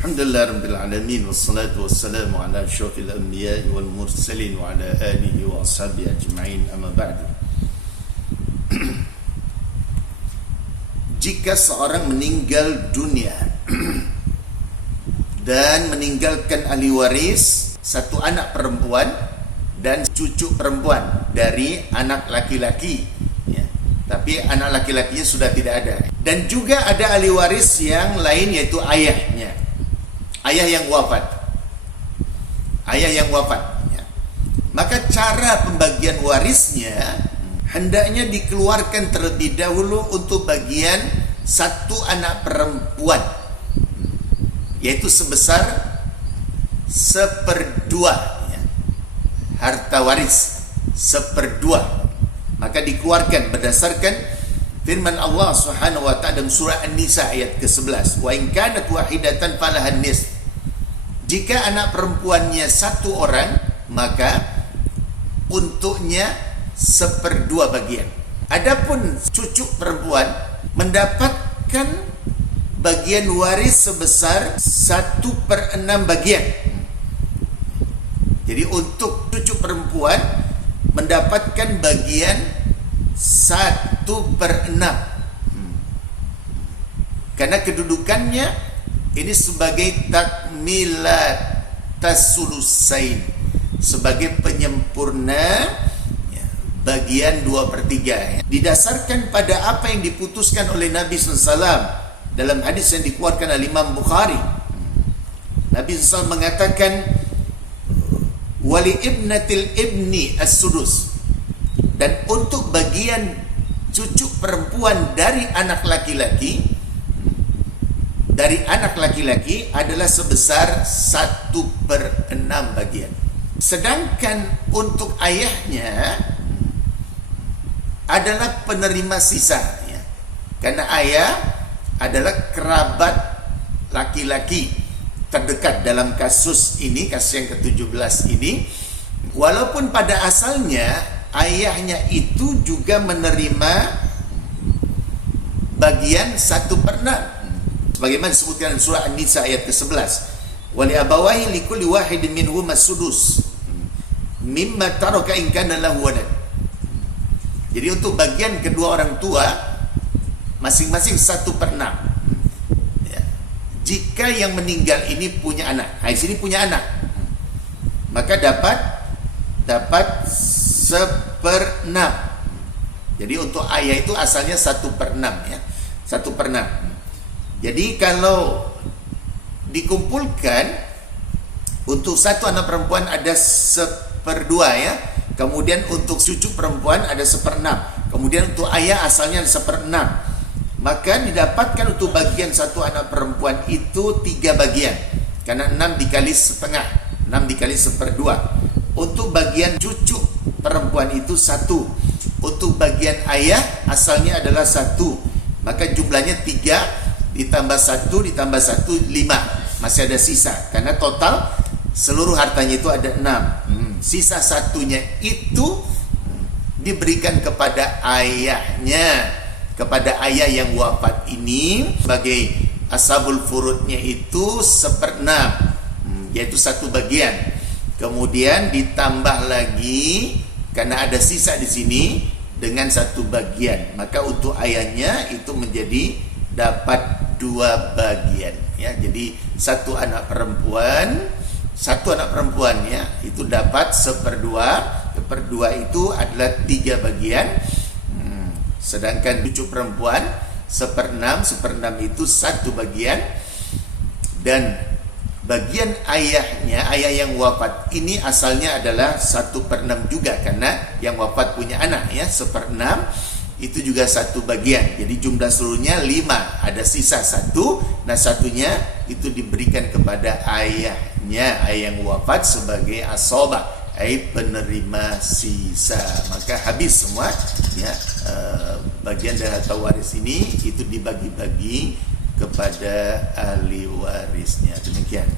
Alhamdulillah Rabbil Alamin. Wassalatu wassalamu ala asyrafil anbiya'i wal mursalin wa ala alihi wa ashabihi ajma'in, amma ba'du. Jika seorang meninggal dunia dan meninggalkan ahli waris satu anak perempuan dan cucu perempuan dari anak laki-laki, ya, tapi anak laki-lakinya sudah tidak ada, dan juga ada ahli waris yang lain yaitu ayahnya, ayah yang wafat, ya. Maka cara pembagian warisnya hendaknya dikeluarkan terlebih dahulu untuk bagian satu anak perempuan, yaitu sebesar 1/2, ya, harta waris 1/2. Maka dikeluarkan berdasarkan firman Allah Subhanahu wa ta'ala dalam surah An-Nisa ayat ke-11, wa in kanat wahidatan falahan nisf. Jika anak perempuannya satu orang, maka untuknya 1/2 bagian. Adapun cucu perempuan mendapatkan bagian waris sebesar 1/6 bagian. Jadi untuk cucu perempuan mendapatkan bagian 1/6, karena kedudukannya ini sebagai takmilat tasulusain, sebagai penyempurna bagian 2/3, didasarkan pada apa yang diputuskan oleh Nabi SAW dalam hadis yang dikeluarkan oleh Imam Bukhari. Nabi SAW mengatakan, wali ibnatil ibni as-sudus, dan untuk bagian cucu perempuan dari anak laki-laki adalah sebesar 1/6 bagian. Sedangkan untuk ayahnya adalah penerima sisa, ya. Karena ayah adalah kerabat laki-laki terdekat dalam kasus ini, kasus yang ke-17 ini. Walaupun pada asalnya ayahnya itu juga menerima bagian 1/6, sebagaimana disebutkan dalam surah An-Nisa ayat ke-11, wali abawahi likulli wahidin minhum as-sudus mimma taraka in kana lahu walad. Jadi untuk bagian kedua orang tua masing-masing 1/6. Ya. Jika yang meninggal ini punya anak, di sini punya anak, maka dapat 1/6. Jadi untuk ayah itu asalnya 1/6, ya, 1/6. Jadi kalau dikumpulkan untuk satu anak perempuan ada 1/2, ya. Kemudian untuk cucu perempuan ada 1/6. Kemudian untuk ayah asalnya ada 1/6. Maka didapatkan untuk bagian satu anak perempuan itu 3 bagian. Karena 6 dikali setengah, 6 dikali 1/2. Untuk bagian cucu perempuan itu 1. Untuk bagian ayah asalnya adalah 1. Maka jumlahnya 3 ditambah 1 ditambah 1, 5. Masih ada sisa. Karena total seluruh hartanya itu ada 6. Sisa satunya itu diberikan kepada ayahnya, kepada ayah yang wafat ini. Sebagai ashabul furudnya itu 1/6, yaitu 1 bagian. Kemudian ditambah lagi karena ada sisa di sini dengan 1 bagian. Maka untuk ayahnya itu menjadi dapat 2 bagian, ya. Jadi satu anak perempuan ya, itu dapat 1/2. 1/2 itu adalah 3 bagian. Sedangkan cucu perempuan 1/6. 1/6 itu 1 bagian. Dan bagian ayahnya, ayah yang wafat ini asalnya adalah 1/6 juga, karena yang wafat punya anak, ya. 1/6 itu juga 1 bagian. Jadi jumlah seluruhnya 5. Ada sisa 1. Nah, satunya itu diberikan kepada ayahnya, ayah yang wafat sebagai asobah, penerima sisa. Maka habis semua, ya, bagian dari harta waris ini itu dibagi-bagi kepada ahli warisnya. Demikian.